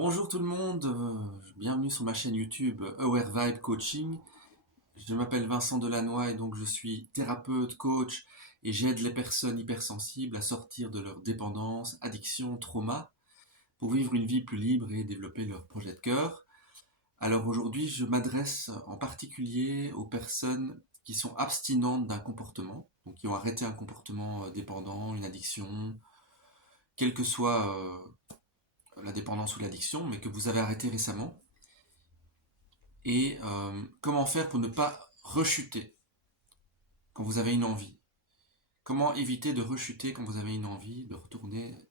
Bonjour tout le monde, bienvenue sur ma chaîne YouTube Aware Vibe Coaching. Je m'appelle Vincent Delannoy et donc je suis thérapeute, coach et j'aide les personnes hypersensibles à sortir de leur dépendance, addiction, trauma pour vivre une vie plus libre et développer leur projet de cœur. Alors aujourd'hui, je m'adresse en particulier aux personnes qui sont abstinentes d'un comportement, donc qui ont arrêté un comportement dépendant, une addiction, quelle que soit la dépendance ou l'addiction, mais que vous avez arrêté récemment. Et comment faire pour ne pas rechuter quand vous avez une envie. Comment éviter de rechuter quand vous avez une envie de retourner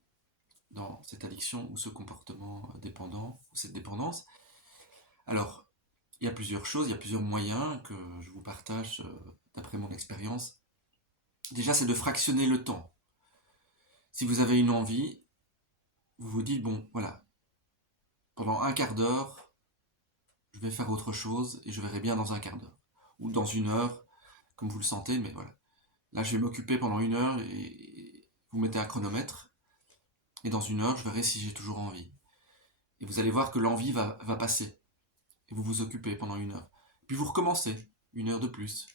dans cette addiction ou ce comportement dépendant ou cette dépendance. Alors, il y a plusieurs choses, il y a plusieurs moyens que je vous partage d'après mon expérience. Déjà, c'est de fractionner le temps. Si vous avez une envie, vous vous dites, bon, voilà, pendant un quart d'heure, je vais faire autre chose et je verrai bien dans un quart d'heure. Ou dans une heure, comme vous le sentez, mais voilà. Là, je vais m'occuper pendant une heure et vous mettez un chronomètre. Et dans une heure, je verrai si j'ai toujours envie. Et vous allez voir que l'envie va passer. Et vous vous occupez pendant une heure. Puis vous recommencez, une heure de plus.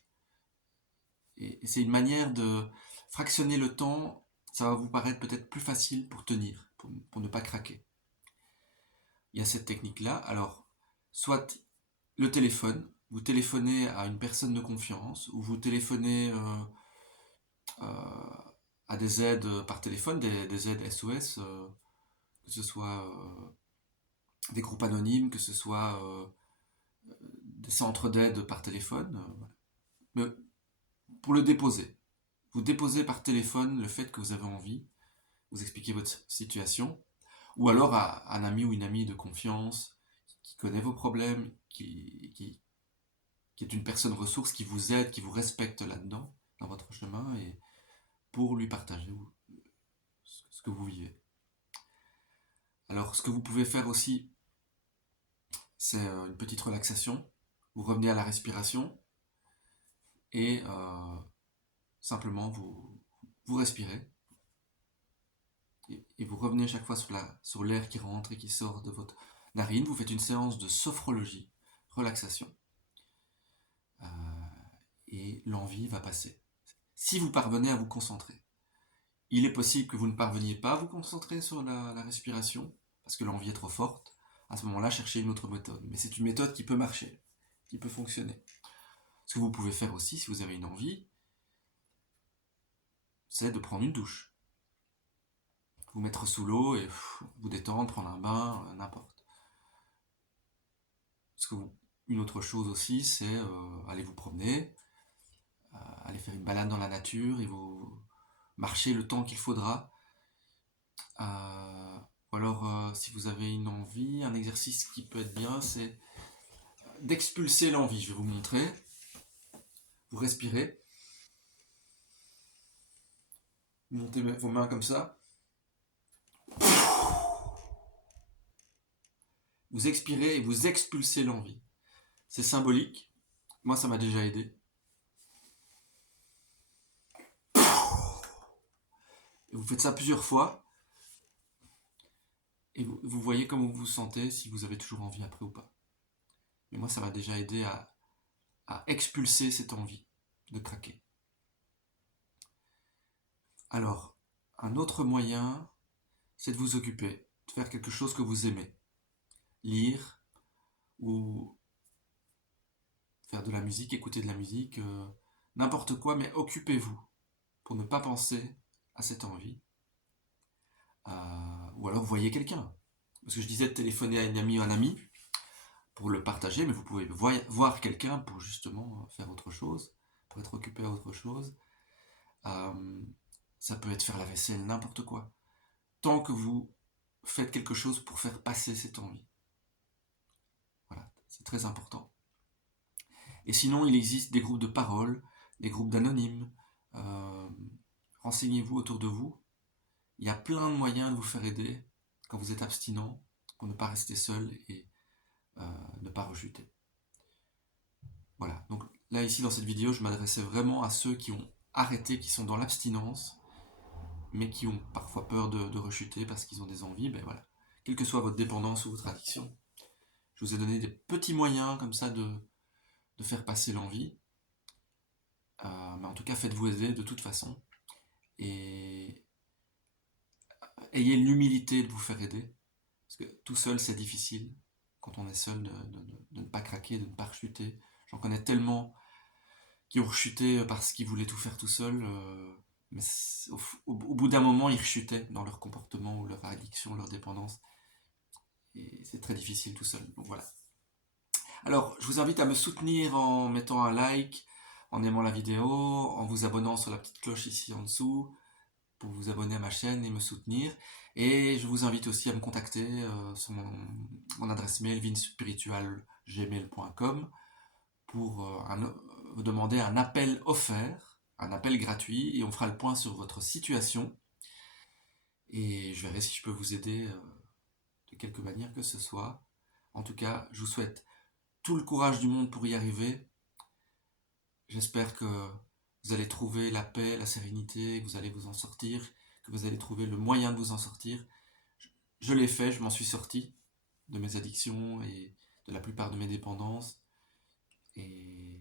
Et c'est une manière de fractionner le temps. Ça va vous paraître peut-être plus facile pour tenir, pour ne pas craquer. Il y a cette technique-là. Alors, soit le téléphone. Vous téléphonez à une personne de confiance. Ou vous téléphonez à des aides par téléphone, des aides SOS, que ce soit des groupes anonymes, que ce soit des centres d'aide par téléphone. Mais pour le déposer, vous déposez par téléphone le fait que vous avez envie, vous expliquez votre situation, ou alors à un ami ou une amie de confiance qui connaît vos problèmes, qui est une personne ressource, qui vous aide, qui vous respecte là-dedans, dans votre chemin, et pour lui partager ce que vous vivez. Alors, ce que vous pouvez faire aussi, c'est une petite relaxation. Vous revenez à la respiration et simplement vous respirez. Et vous revenez chaque fois sur l'air qui rentre et qui sort de votre narine. Vous faites une séance de sophrologie, relaxation. Euh, et l'envie va passer. Si vous parvenez à vous concentrer. Il est possible que vous ne parveniez pas à vous concentrer sur la respiration, parce que l'envie est trop forte. À ce moment-là, cherchez une autre méthode. Mais c'est une méthode qui peut marcher, qui peut fonctionner. Ce que vous pouvez faire aussi, si vous avez une envie, c'est de prendre une douche. Vous mettre sous l'eau et vous détendre, prendre un bain, n'importe. Une autre chose aussi, c'est aller vous promener, aller faire une balade dans la nature et vous marcher le temps qu'il faudra. Ou alors, si vous avez une envie, un exercice qui peut être bien, c'est d'expulser l'envie. Je vais vous montrer. Vous respirez. Vous montez vos mains comme ça. Vous expirez et vous expulsez l'envie. C'est symbolique. Moi, ça m'a déjà aidé. Et vous faites ça plusieurs fois. Et vous voyez comment vous vous sentez, si vous avez toujours envie après ou pas. Mais moi, ça m'a déjà aidé à expulser cette envie de craquer. Alors, un autre moyen, c'est de vous occuper, de faire quelque chose que vous aimez. Lire ou faire de la musique, écouter de la musique, n'importe quoi, mais occupez-vous pour ne pas penser à cette envie. Ou alors voyez quelqu'un. Parce que je disais de téléphoner à une amie ou un ami pour le partager, mais vous pouvez voir quelqu'un pour justement faire autre chose, pour être occupé à autre chose. Ça peut être faire la vaisselle, n'importe quoi. Tant que vous faites quelque chose pour faire passer cette envie. Voilà, c'est très important. Et sinon, il existe des groupes de parole, des groupes d'anonymes. Renseignez-vous autour de vous. Il y a plein de moyens de vous faire aider quand vous êtes abstinent, pour ne pas rester seul et ne pas rechuter. Voilà, donc là ici dans cette vidéo, je m'adressais vraiment à ceux qui ont arrêté, qui sont dans l'abstinence, mais qui ont parfois peur de rechuter parce qu'ils ont des envies, ben voilà. quelle que soit votre dépendance ou votre addiction. Je vous ai donné des petits moyens comme ça de faire passer l'envie. Mais en tout cas, faites-vous aider de toute façon. Et ayez l'humilité de vous faire aider. Parce que tout seul, c'est difficile. Quand on est seul, de ne pas craquer, de ne pas rechuter. J'en connais tellement qui ont rechuté parce qu'ils voulaient tout faire tout seuls. Mais au bout d'un moment, ils rechutaient dans leur comportement ou leur addiction, leur dépendance. Et c'est très difficile tout seul. Donc voilà. Alors, je vous invite à me soutenir en mettant un like, en aimant la vidéo, en vous abonnant sur la petite cloche ici en dessous, pour vous abonner à ma chaîne et me soutenir. Et je vous invite aussi à me contacter sur mon adresse mail vinspiritualgmail.com pour vous demander un appel offert, un appel gratuit, et on fera le point sur votre situation. Et je verrai si je peux vous aider de quelque manière que ce soit. En tout cas, je vous souhaite tout le courage du monde pour y arriver. J'espère que vous allez trouver la paix, la sérénité, que vous allez vous en sortir, que vous allez trouver le moyen de vous en sortir. Je l'ai fait, je m'en suis sorti de mes addictions et de la plupart de mes dépendances. Et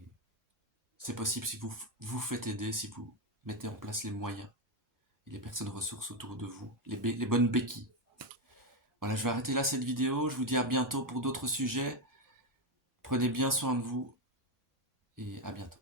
c'est possible si vous vous faites aider, si vous mettez en place les moyens et les personnes ressources autour de vous, les bonnes béquilles. Voilà, je vais arrêter là cette vidéo. Je vous dis à bientôt pour d'autres sujets. Prenez bien soin de vous et à bientôt.